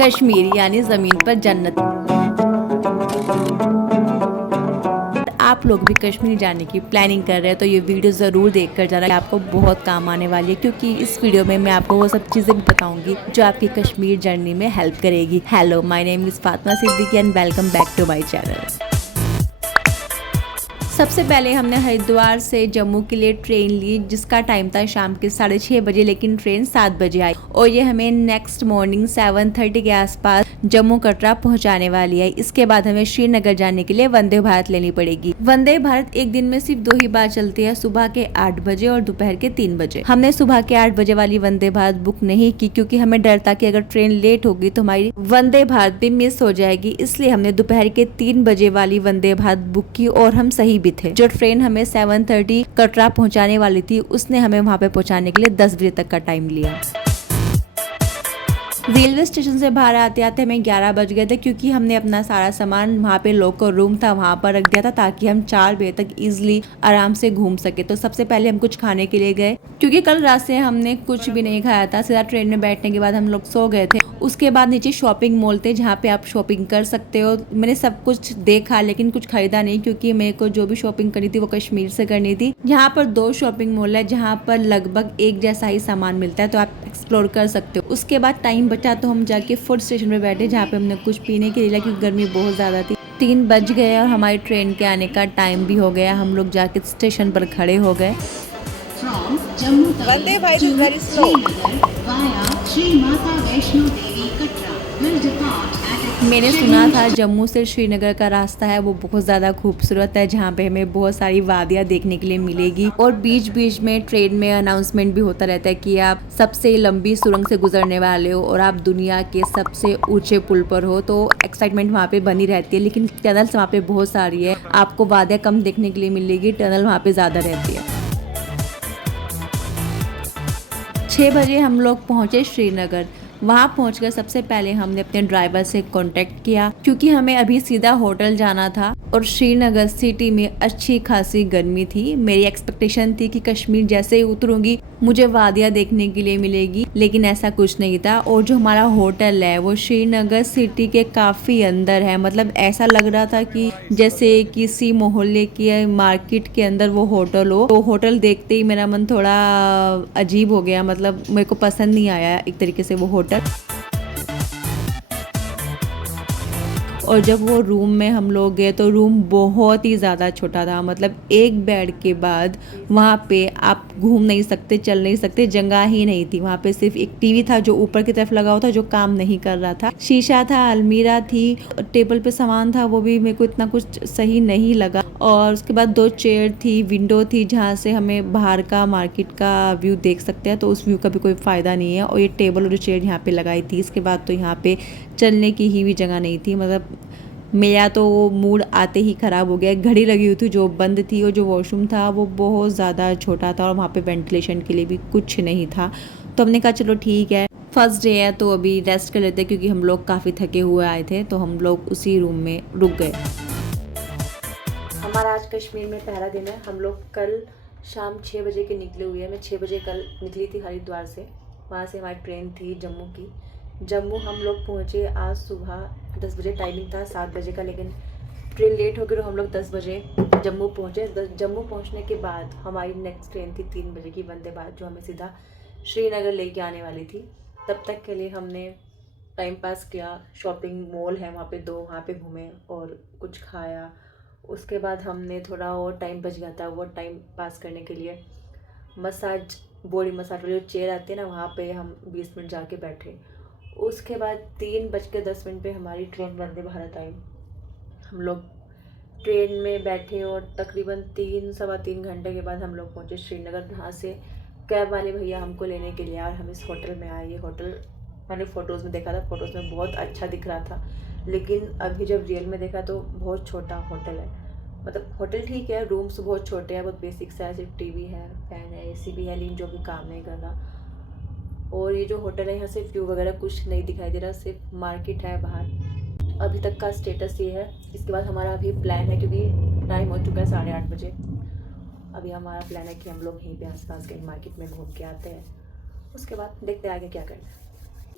कश्मीर यानी ज़मीन पर जन्नत। आप लोग भी कश्मीर जाने की प्लानिंग कर रहे हैं तो ये वीडियो ज़रूर देख कर जाना, आपको बहुत काम आने वाली है, क्योंकि इस वीडियो में मैं आपको वो सब चीज़ें भी बताऊंगी जो आपकी कश्मीर जर्नी में हेल्प करेगी। Hello, my name is Fatima Siddiqui and welcome back to my channel. सबसे पहले हमने हरिद्वार से जम्मू के लिए ट्रेन ली, जिसका टाइम था शाम के 6:30 बजे, लेकिन ट्रेन 7 बजे आई और ये हमें नेक्स्ट मॉर्निंग 7:30 के आसपास जम्मू कटरा पहुंचाने वाली है। इसके बाद हमें श्रीनगर जाने के लिए वंदे भारत लेनी पड़ेगी। वंदे भारत एक दिन में सिर्फ 2 ही बार चलती है, सुबह के 8 बजे और दोपहर के 3 बजे। हमने सुबह के 8 बजे वाली वंदे भारत बुक नहीं की, क्योंकि हमें डर था कि अगर ट्रेन लेट होगी तो हमारी वंदे भारत भी मिस हो जाएगी, इसलिए हमने दोपहर के 3 बजे वाली वंदे भारत बुक की और हम सही भी थे। जो ट्रेन हमें 7:30 कटरा पहुंचाने वाली थी, उसने हमें वहां पे पहुंचाने के लिए 10 बजे तक का टाइम लिया। रेलवे स्टेशन से बाहर आते आते हमें 11 बज गए थे, क्योंकि हमने अपना सारा सामान वहाँ पे लोकल रूम था वहाँ पर रख दिया था, ताकि हम 4 बजे तक इजीली आराम से घूम सके। तो सबसे पहले हम कुछ खाने के लिए गए, क्योंकि कल रात से हमने कुछ भी नहीं खाया था। सीधा ट्रेन में बैठने के बाद हम लोग सो गए थे। उसके बाद नीचे शॉपिंग मॉल थे, जहाँ पे आप शॉपिंग कर सकते हो। मैंने सब कुछ देखा लेकिन कुछ खरीदा नहीं, क्योंकि मेरे को जो भी शॉपिंग करनी थी वो कश्मीर से करनी थी। यहाँ पर 2 शॉपिंग मॉल है, जहाँ पर लगभग एक जैसा ही सामान मिलता है, तो आप एक्सप्लोर कर सकते हो। उसके बाद टाइम बचा तो हम जाके फूड स्टेशन पे बैठे, जहाँ पे हमने कुछ पीने के लिए लिया, क्योंकि गर्मी बहुत ज़्यादा थी। 3 बज गए और हमारी ट्रेन के आने का टाइम भी हो गया। हम लोग जाके स्टेशन पर खड़े हो गए। Vande Bharat is very slow. मैंने सुना था जम्मू से श्रीनगर का रास्ता है वो बहुत ज़्यादा खूबसूरत है, जहाँ पे हमें बहुत सारी वादियाँ देखने के लिए मिलेगी और बीच बीच में ट्रेन में अनाउंसमेंट भी होता रहता है कि आप सबसे लंबी सुरंग से गुजरने वाले हो और आप दुनिया के सबसे ऊंचे पुल पर हो। तो एक्साइटमेंट वहाँ पे बनी रहती है, लेकिन टनल्स वहाँ पे बहुत सारी है, आपको वादियाँ कम देखने के लिए मिलेगी, टनल वहाँ पे ज़्यादा रहती है। 6 बजे हम लोग पहुँचे श्रीनगर। वहाँ पहुँचकर सबसे पहले हमने अपने ड्राइवर से कांटेक्ट किया, क्योंकि हमें अभी सीधा होटल जाना था और श्रीनगर सिटी में अच्छी खासी गर्मी थी। मेरी एक्सपेक्टेशन थी कि कश्मीर जैसे ही उतरूंगी मुझे वादियाँ देखने के लिए मिलेगी, लेकिन ऐसा कुछ नहीं था। और जो हमारा होटल है वो श्रीनगर सिटी के काफ़ी अंदर है, मतलब ऐसा लग रहा था कि जैसे किसी मोहल्ले की मार्केट के अंदर वो होटल हो। तो होटल देखते ही मेरा मन थोड़ा अजीब हो गया, मतलब मेरे को पसंद नहीं आया एक तरीके से वो होटल। और जब वो रूम में हम लोग गए तो रूम बहुत ही ज़्यादा छोटा था, मतलब एक बेड के बाद वहाँ पे आप घूम नहीं सकते, चल नहीं सकते, जगह ही नहीं थी। वहाँ पे सिर्फ एक टीवी था जो ऊपर की तरफ लगा हुआ था, जो काम नहीं कर रहा था। शीशा था, अलमीरा थी, टेबल पे सामान था, वो भी मेरे को इतना कुछ सही नहीं लगा। और उसके बाद 2 चेयर थी, विंडो थी, जहाँ से हमें बाहर का मार्केट का व्यू देख सकते हैं, तो उस व्यू का भी कोई फ़ायदा नहीं है। और ये टेबल और चेयर यहाँ पे लगाई थी, इसके बाद तो यहाँ पे चलने की ही भी जगह नहीं थी। मतलब मेरा तो मूड आते ही ख़राब हो गया। घड़ी लगी हुई थी जो बंद थी, और जो वॉशरूम था वो बहुत ज़्यादा छोटा था और वहाँ पे वेंटिलेशन के लिए भी कुछ नहीं था। तो हमने कहा चलो ठीक है, फर्स्ट डे है तो अभी रेस्ट कर लेते, क्योंकि हम लोग काफ़ी थके हुए आए थे। तो हम लोग उसी रूम में रुक गए। हमारा आज कश्मीर में पहला दिन है। हम लोग कल शाम 6 बजे के निकले हुए हैं। मैं 6 बजे कल निकली थी हरिद्वार से, वहाँ से हमारी ट्रेन थी जम्मू की। जम्मू हम लोग पहुँचे आज सुबह 10 बजे, टाइमिंग था 7 बजे का, लेकिन ट्रेन लेट हो गई तो हम लोग 10 बजे जम्मू पहुँचे। जम्मू पहुँचने के बाद हमारी नेक्स्ट ट्रेन थी 3 बजे की वंदे भारत, जो हमें सीधा श्रीनगर लेके आने वाली थी। तब तक के लिए हमने टाइम पास किया। शॉपिंग मॉल है वहाँ पे 2, वहाँ पे घूमे और कुछ खाया। उसके बाद हमने थोड़ा और टाइम बच गया था वो टाइम पास करने के लिए बॉडी मसाज वाली जो चेयर आती है ना, वहाँ पे हम 20 मिनट जाके बैठे। उसके बाद 3:10 पे हमारी ट्रेन वंदे भारत आई। हम लोग ट्रेन में बैठे और तकरीबन 3-3.25 घंटे के बाद हम लोग पहुँचे श्रीनगर। वहाँ से कैब वाले भैया हमको लेने के लिए और हम इस होटल में आए। ये होटल मैंने फ़ोटोज़ में देखा था, फ़ोटोज़ में बहुत अच्छा दिख रहा था, लेकिन अभी जब रियल में देखा तो बहुत छोटा होटल है। मतलब होटल ठीक है, रूम्स बहुत छोटे हैं, बहुत बेसिक सा है, सिर्फ टीवी है, फैन है, एसी भी है, लेकिन जो भी काम नहीं कर रहा। और ये जो होटल है यहाँ से व्यू वगैरह कुछ नहीं दिखाई दे रहा, सिर्फ मार्केट है बाहर। अभी तक का स्टेटस ये है। इसके बाद हमारा अभी प्लान है, क्योंकि टाइम हो चुका है 8:30 बजे, अभी हमारा प्लान है कि हम लोग यहीं पे आसपास के मार्केट में घूम के आते हैं। उसके बाद देखते हैं आगे क्या करना है।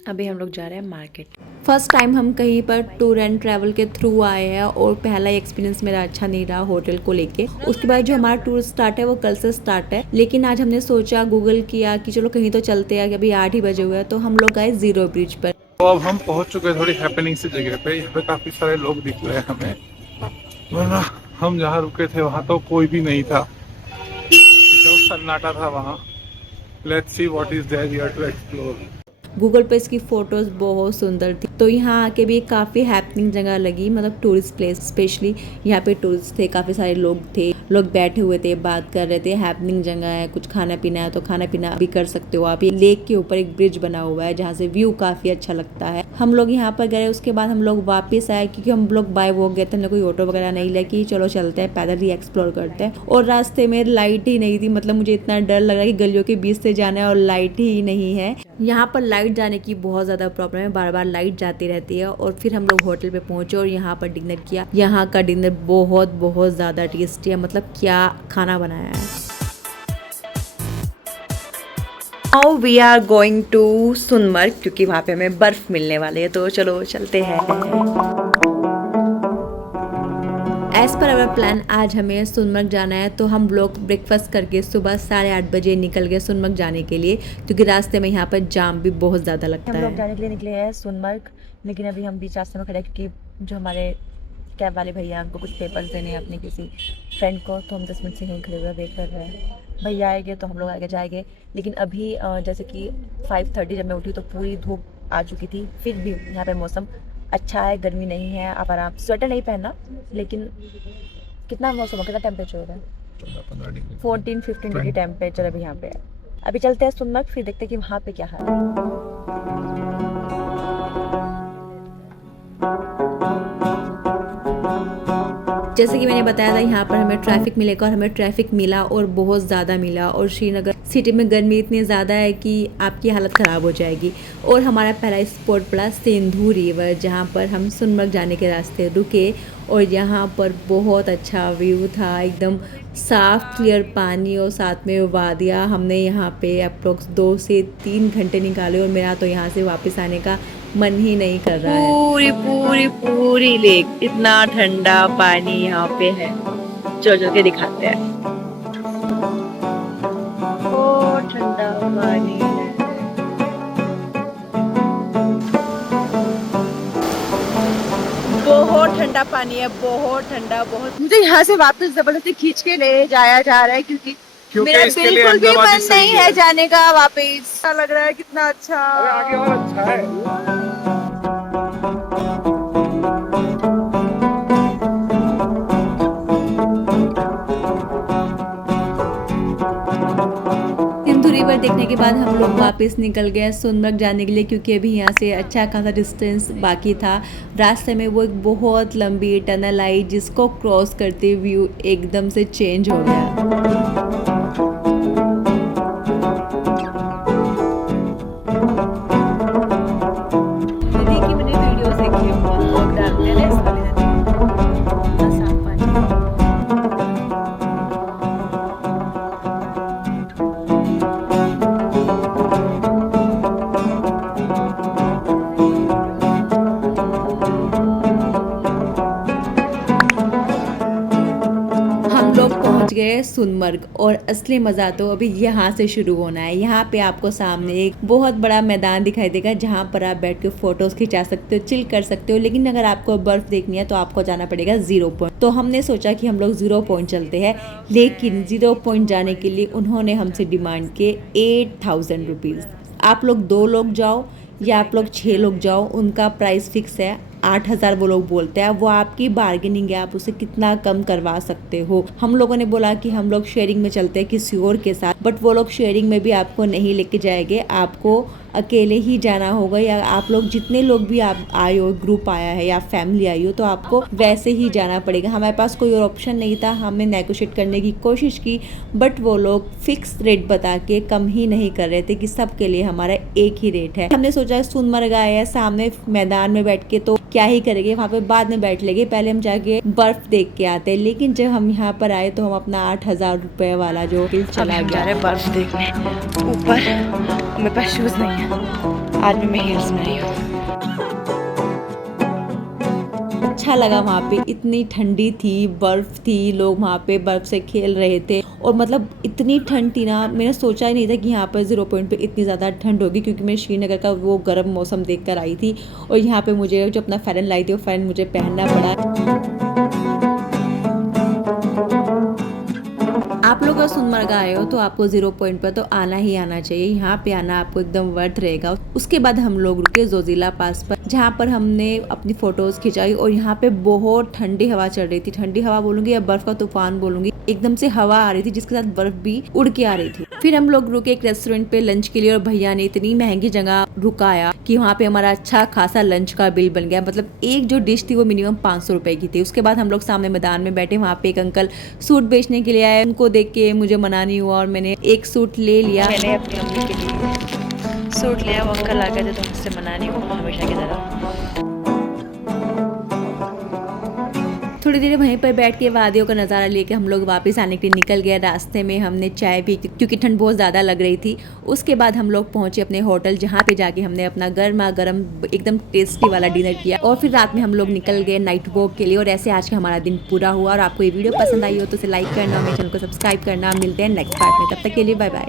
अभी हम लोग जा रहे हैं मार्केट। फर्स्ट टाइम हम कहीं पर टूर एंड ट्रैवल के थ्रू आए हैं और पहला एक्सपीरियंस मेरा अच्छा नहीं रहा होटल को लेके। उसके बाद जो हमारा टूर स्टार्ट है वो कल से स्टार्ट है, लेकिन आज हमने सोचा, गूगल किया कि चलो कहीं तो चलते हैं, अभी 8 ही बजे हुए हैं, तो हम लोग गए जीरो ब्रिज पर। तो अब हम पहुंच चुके हैं थोड़ी हैपनिंग सी जगह पे। यहाँ पे काफी सारे लोग दिख रहे हैं हमें, वरना हम जहाँ रुके थे वहाँ तो कोई भी नहीं था, एकदम सन्नाटा था वहाँ। Let's see what is there here to explore. Google पे इसकी फोटोज बहुत सुंदर थी, तो यहाँ आके भी काफ़ी हैपनिंग जगह लगी, मतलब टूरिस्ट प्लेस स्पेशली। यहाँ पे टूरिस्ट थे, काफ़ी सारे लोग थे, लोग बैठे हुए थे, बात कर रहे थे। हैपनिंग जगह है, कुछ खाना पीना है तो खाना पीना भी कर सकते हो आप। ये लेक के ऊपर एक ब्रिज बना हुआ है जहाँ से व्यू काफ़ी अच्छा लगता है। हम लोग यहाँ पर गए, उसके बाद हम लोग वापस आए क्योंकि हम लोग बाय वॉक गए थे, हमने कोई ऑटो वगैरह नहीं लिया कि चलो चलते हैं पैदल ही एक्सप्लोर करते हैं। और रास्ते में लाइट ही नहीं थी, मतलब मुझे इतना डर लग रहा है कि गलियों के बीच से जाना है और लाइट ही नहीं है। यहाँ पर लाइट जाने की बहुत ज़्यादा प्रॉब्लम है, बार बार लाइट जाती रहती है। और फिर हम लोग होटल पे पहुंचे और यहाँ पर डिनर किया। यहाँ का डिनर बहुत बहुत ज़्यादा टेस्टी है, मतलब क्या खाना बनाया है। Now we are going to Sonamarg, क्योंकि वहाँ पे हमें बर्फ मिलने वाली है, तो चलो चलते हैं। एज पर अवर प्लान आज हमें सोनमर्ग जाना है, तो हम लोग ब्रेकफास्ट करके सुबह 8:30 बजे निकल गए सोनमर्ग जाने के लिए, क्योंकि रास्ते में यहाँ पर जाम भी बहुत ज़्यादा लगता है। हम लोग जाने के लिए निकले हैं सोनमर्ग, लेकिन अभी हम बीच रास्ते में खड़े हैं क्योंकि जो हमारे कैब वाले भैया उनको कुछ पेपर्स देने हैं अपने किसी फ्रेंड को, तो हम 10 मिनट से यहीं खड़े हुए वेट कर रहे हैं। भैया आएंगे तो हम लोग आगे जाएंगे। लेकिन अभी जैसे कि 5:30 जब मैं उठी तो पूरी धूप आ चुकी थी। फिर भी यहाँ पे मौसम अच्छा है, गर्मी नहीं है, आप आराम। स्वेटर नहीं पहनना, लेकिन कितना मौसम हो, कितना टेम्परेचर हो रहा है? 14-15 डिग्री टेम्परेचर अभी यहाँ पे है। अभी चलते हैं सोनमर्ग, फिर देखते हैं कि वहाँ पे क्या है। जैसे कि मैंने बताया था, यहाँ पर हमें ट्रैफिक मिलेगा, और हमें ट्रैफिक मिला और बहुत ज़्यादा मिला। और श्रीनगर सिटी में गर्मी इतनी ज़्यादा है कि आपकी हालत ख़राब हो जाएगी। और हमारा पहला स्पॉट पड़ा सिंधु रिवर, जहाँ पर हम सोनमर्ग जाने के रास्ते रुके। और यहाँ पर बहुत अच्छा व्यू था, एकदम साफ क्लियर पानी और साथ में वादियाँ। हमने यहाँ पे अप्रोक्स 2 से 3 घंटे निकाले और मेरा तो यहाँ से वापस आने का मन ही नहीं कर रहा है। पूरी पूरी पूरी लेक, इतना ठंडा पानी यहाँ पे है। चल के दिखाते हैं। बहुत ठंडा पानी है। बहुत ठंडा पानी है, बहुत ठंडा। बहुत मुझे यहाँ से वापस जबरदस्ती खींच के ले जाया जा रहा है, क्योंकि मेरा बिल्कुल भी मन नहीं है जाने का वापस। अच्छा लग रहा है, कितना अच्छा। आगे और अच्छा है। सिंधु रिवर देखने के बाद हम लोग वापस निकल गए सोनमर्ग जाने के लिए, क्योंकि अभी यहाँ से अच्छा खासा डिस्टेंस बाकी था। रास्ते में वो एक बहुत लंबी टनल आई, जिसको क्रॉस करते व्यू एकदम से चेंज हो गया। पहुंच गए सोनमर्ग, और असली मज़ा तो अभी यहाँ से शुरू होना है। यहाँ पे आपको सामने एक बहुत बड़ा मैदान दिखाई देगा, जहाँ पर आप बैठ के फोटोज खिंचा सकते हो, चिल कर सकते हो। लेकिन अगर आपको बर्फ देखनी है तो आपको जाना पड़ेगा 0 पॉइंट। तो हमने सोचा कि हम लोग 0 पॉइंट चलते हैं, लेकिन 0 पॉइंट जाने के लिए उन्होंने हमसे डिमांड किए 8000 रुपीज़। आप लोग 2 लोग जाओ या आप लोग 6 लोग जाओ, उनका प्राइस फिक्स है। 8000 वो लोग बोलते हैं, वो आपकी बार्गेनिंग है, आप उसे कितना कम करवा सकते हो। हम लोगों ने बोला कि हम लोग शेयरिंग में चलते हैं किसी और के साथ, बट वो लोग शेयरिंग में भी आपको नहीं लेके जाएंगे, आपको अकेले ही जाना होगा। या आप लोग जितने लोग भी आप आए हो, ग्रुप आया है या फैमिली आई हो, तो आपको वैसे ही जाना पड़ेगा। हमारे पास कोई और ऑप्शन नहीं था, हमने नेगोशिएट करने की कोशिश की, बट वो लोग फिक्स रेट बता के कम ही नहीं कर रहे थे कि सबके लिए हमारा एक ही रेट है। हमने सोचा सोनमर्ग आए हैं, सामने मैदान में बैठ के तो क्या ही करेंगे, वहाँ पे बाद में बैठ लेंगे, पहले हम जाके बर्फ देख के आते हैं। लेकिन जब हम यहाँ पर आए तो हम अपना 8000 रुपए वाला जो बिल चला गया। बर्फ देखने ऊपर, मेरे पास शूज नहीं आज भी मैं हील्स में आई हूँ। अच्छा लगा वहाँ पे, इतनी ठंडी थी, बर्फ़ थी, लोग वहाँ पे बर्फ़ से खेल रहे थे और मतलब इतनी ठंड थी ना, मैंने सोचा ही नहीं था कि यहाँ पर 0 पॉइंट पे इतनी ज़्यादा ठंड होगी, क्योंकि मैं श्रीनगर का वो गर्म मौसम देख कर आई थी और यहाँ पे मुझे जो अपना फ़ैन लाई थी वो फ़ैन मुझे पहनना पड़ा। आप लोग अगर सोनमर्ग आए हो तो आपको 0 पॉइंट पर तो आना ही आना चाहिए, यहाँ पे आना आपको एकदम वर्थ रहेगा। उसके बाद हम लोग रुके जोजिला पास पर, जहाँ पर हमने अपनी फोटोज खिंचाई और यहाँ पे बहुत ठंडी हवा चल रही थी। ठंडी हवा बोलूंगी या बर्फ का तूफान बोलूंगी, एकदम से हवा आ रही थी जिसके साथ बर्फ भी उड़ के आ रही थी। फिर हम लोग रुके एक रेस्टोरेंट पे लंच के लिए और भैया ने इतनी महंगी जगह रुकाया कि वहाँ पे हमारा अच्छा खासा लंच का बिल बन गया। मतलब एक जो डिश थी वो मिनिमम 500 रुपए की थी। उसके बाद हम लोग सामने मैदान में बैठे, वहाँ पे एक अंकल सूट बेचने के लिए आए। उनको देख के मुझे मना नहीं हुआ और मैंने एक सूट ले लिया। मैंने अपनी अम्मी के लिए सूट लिया। वो अंकल आ गए थे तो मुझसे मना नहीं हुआ हमेशा की तरह। थोड़ी देर वहीं पर बैठ के वादियों का नज़ारा लेके हम लोग वापस आने के लिए निकल गए। रास्ते में हमने चाय पी क्योंकि ठंड बहुत ज़्यादा लग रही थी। उसके बाद हम लोग पहुंचे अपने होटल, जहाँ पे जाके हमने अपना गर्मा गर्म एकदम टेस्टी वाला डिनर किया और फिर रात में हम लोग निकल गए नाइट वॉक के लिए। और ऐसे आज का हमारा दिन पूरा हुआ। और आपको ये वीडियो पसंद आई हो तो उसे लाइक करना, मेरे चैनल को सब्सक्राइब करना। मिलते हैं नेक्स्ट पार्ट में, तब तक के लिए बाय बाय।